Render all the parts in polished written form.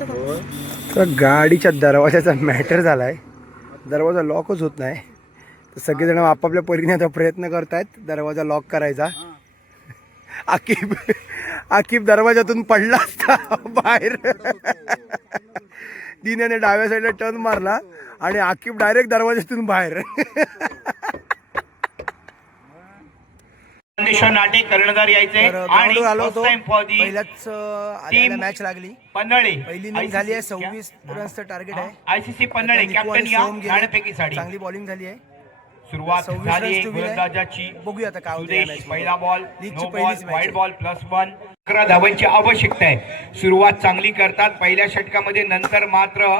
तर गाडीच्या दरवाजाचा मॅटर झाला आहे. दरवाजा लॉकच होत नाही. तर सगळेजण आपापल्या परीने आता प्रयत्न करतायत दरवाजा लॉक करायचा. आकिब दरवाजातून पडला असता बाहेर. दिन्याने डाव्या साईडला टर्न मारला आणि आकिब डायरेक्ट दरवाजातून बाहेर. नाटे कर्णधार यायचे आणि आलो होतो. पहिल्याच मॅच लागली. पन्हाळे पहिली इनिंग झाली आहे. 26 रन्सचं टार्गेट आहे. आयसीसी पन्हाळे कॅप्टन या नाणेफेकी साठी चांगली बॉलिंग झाली आहे. सुरुवात झाली गोलंदाजाची. बघूया आता काय सुदेश होतं. पहिला ball no ball wide ball +1. 11 धावांची आवश्यकता आहे. सुरुवात चांगली करतात पहिल्या षटकामध्ये. नंतर मात्र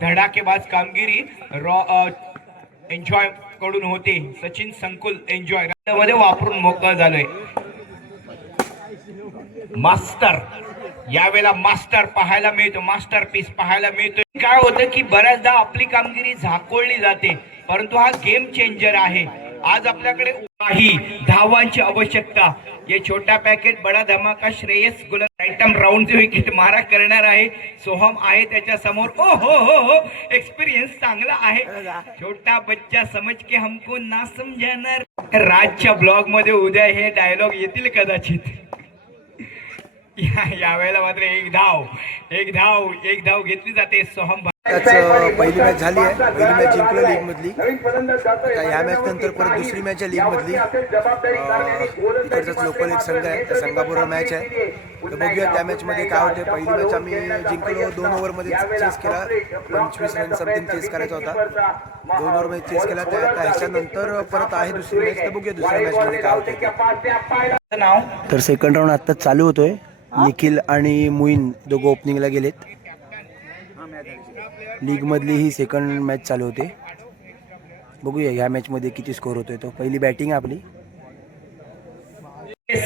धडाकेबाज कामगिरी एन्जॉय कडून होते. सचिन संकुल एन्जॉय मध्ये वापरून मोकळं झालंय. मास्टर यावेळेला मास्टर पाहायला मिळतो. मास्टर पीस पाहायला मिळतो. काय होतं की बऱ्याचदा आपली कामगिरी झाकोळली जाते, परंतु हा गेम चेंजर आहे. आज आपल्याकडे काही धावांची आवश्यकता. ये छोटा पॅकेट बडा धमाका. श्रेयस गोलंदाज आयटम राऊंड विकेट मारा करणार आहे. सोहम आहे त्याच्या समोर. ओ हो हो हो एक्सपिरियन्स चांगला आहे. छोटा बच्चा समझ के हमको ना समजणार. राजच्या ब्लॉग मध्ये उद्या हे डायलॉग येतील कदाचित. यावेळेला मात्र एक धाव घेतली जाते. सोहम पहिली मॅच झाली आहे. पहिली मॅच जिंकलो लीग मधली. आता ह्या मॅच नंतर परत दुसरी मॅच आहे लीग मधली. इकडचाच लोकल एक संघ आहे, त्या संघाबरोबर मॅच आहे. तर बघूया त्या मॅच मध्ये काय होते. पहिली मॅच आम्ही जिंकलो. 2 ओव्हरमध्ये चेस केला. 25 रन समथिंग चेस करायचा होता. 2 ओव्हरमध्ये चेस केला. ह्याच्यानंतर परत आहे दुसरी मॅच. तर बघूया दुसऱ्या मॅच मध्ये काय होते. तर सेकंड राऊंड आत्ताच चालू होतोय. निखिल आणि मुईन दोघं ओपनिंगला गेलेत. लीग मधली ही सेकंड मॅच चालू होते. बघूया ह्या मॅच मध्ये किती स्कोर होतोय. तो पहिली बॅटिंग आपली.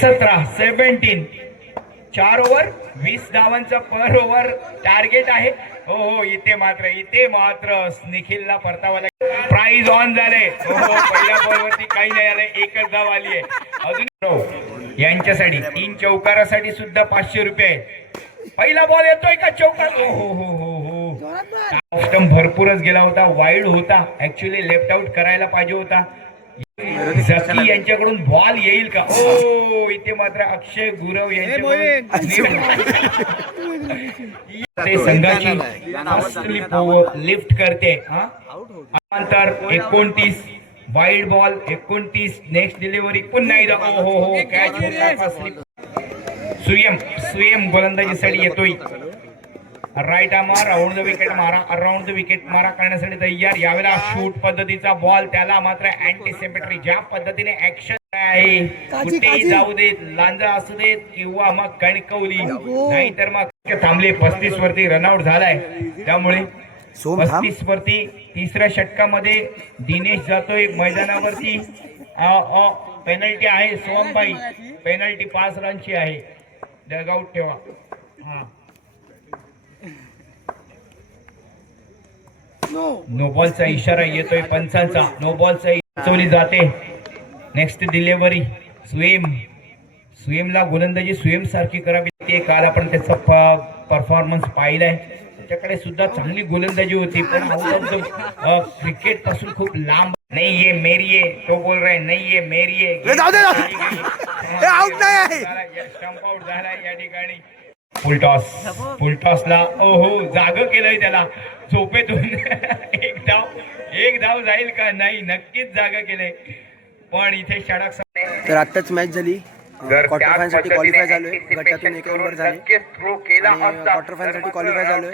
17 4 ओव्हर 20 धावांचा पर ओव्हर टार्गेट आहे. हो इथे मात्र निखिलला परतावा लागेल. प्राइज ऑन झाले. पहिल्या बॉलवरती काही नाही आलंय. एकच धाव आली आहे. अजून यांच्यासाठी 3 चौकारासाठी सुद्धा 500 रुपये. पहिला बॉल येतोय का चौकार. हो स्टंप भरपूरच गेला होता. वाईड होता. ऍक्च्युअली लेफ्ट आउट करायला पाहिजे होता. जकी यांच्याकडून बॉल येईल का. इथे मात्र अक्षय गुरव ते संघाची लिफ्ट करते. नंतर 29 वाईड बॉल 29. नेक्स्ट डिलिव्हरी पुन्हा एकदा. कॅच होता. सुयम गोलंदाजीसाठी येतोय. Right armer around the wicket मारा करण्यासाठी तयार. यावेळेला शूट पद्धतीचा बॉल. त्याला मात्र अँटिसिपेटरी ज्या पद्धतीने ऍक्शन आहे. कुठेही जाऊ देत. लांजा असू देत किंवा मग कणकवली, नाहीतर मग थांबले. 35 वरती रनआउट झालाय. त्यामुळे 35 वरती तिसऱ्या षटकामध्ये दिनेश जातोय मैदानावरती. पेनल्टी आहे सोमबाई. पेनल्टी 5 रनची आहे. डगआउट ठेवा. नो बॉलचा इशारा येतोय पंचांचा. नो बॉलचा चोली जाते. नेक्स्ट डिलिव्हरी स्विमला गोलंदाजी स्विम सारखी करावी लागते. काल आपण त्याचा परफॉर्मन्स पाहिलाय. त्याच्याकडे सुद्धा चांगली गोलंदाजी होती, पण क्रिकेट पासून खूप लांब. नहीं ये मेरी है तो बोल रहे नहीं ये मेरी है. आउट नाही आहे. स्टंप आउट झाला या ठिकाणी. फुल टॉसला जाग केलंय त्याला झोपेतून. एक धाव जाईल का. नाही, नक्कीच जागा केलंय. पण इथे षटक. तर आत्ताच मॅच झाली. क्वार्टर फायनल साठी क्वालिफाय झालोय. गटातून 1 नंबर झाले. क्वार्टर फायनल साठी क्वालिफाय झालोय.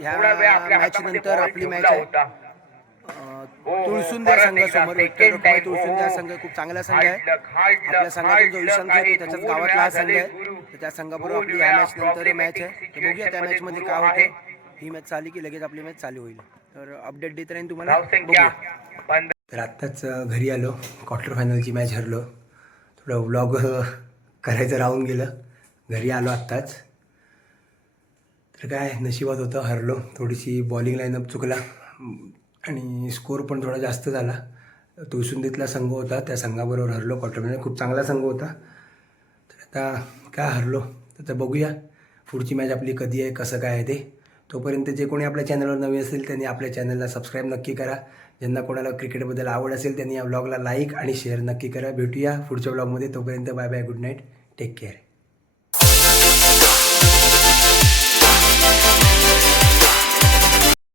ह्या मॅच नंतर आपली मॅच आहे तुळसुंद्या संघासमोर. तुळसुंद्या संघ खूप चांगला संघ आहे. आपल्या संघातून जो विशांत आहे त्याच्याच गावातला हा संघ आहे. तर त्या संघाबरोबर आपली ह्या मॅच नंतर मॅच आहे. तर बघूया त्या मॅच मध्ये काय होते. ही मॅच झाली की लगेच आपली मॅच चालू होईल. तर अपडेट देत राहीन तुम्हाला. बघूया. तर आत्ताच घरी आलो. क्वार्टर फायनलची मॅच हरलो. थोडं व्लॉग करायचं राहून गेलं. घरी आलो आत्ताच. तर काय नशिबात होतं, हरलो. थोडीशी बॉलिंग लाईनअप चुकला आणि स्कोर पण थोडा जास्त झाला. तुळसुंदीतला संघ होता, त्या संघाबरोबर हरलो क्वार्टर फायनल. खूप चांगला संघ होता. तर आता काय हरलो तर बघूया. पुढची मॅच आपली कधी आहे कसं काय आहे ते. तोपर्यंत जे कोणी आपल्या चॅनलवर नवीन असेल त्यांनी आपल्या चॅनलला सबस्क्राईब नक्की करा. ज्यांना कोणाला क्रिकेटबद्दल आवड असेल त्यांनी या ब्लॉगला लाईक आणि शेअर नक्की करा. भेटूया पुढच्या ब्लॉगमध्ये. तोपर्यंत bye bye, good night, take care.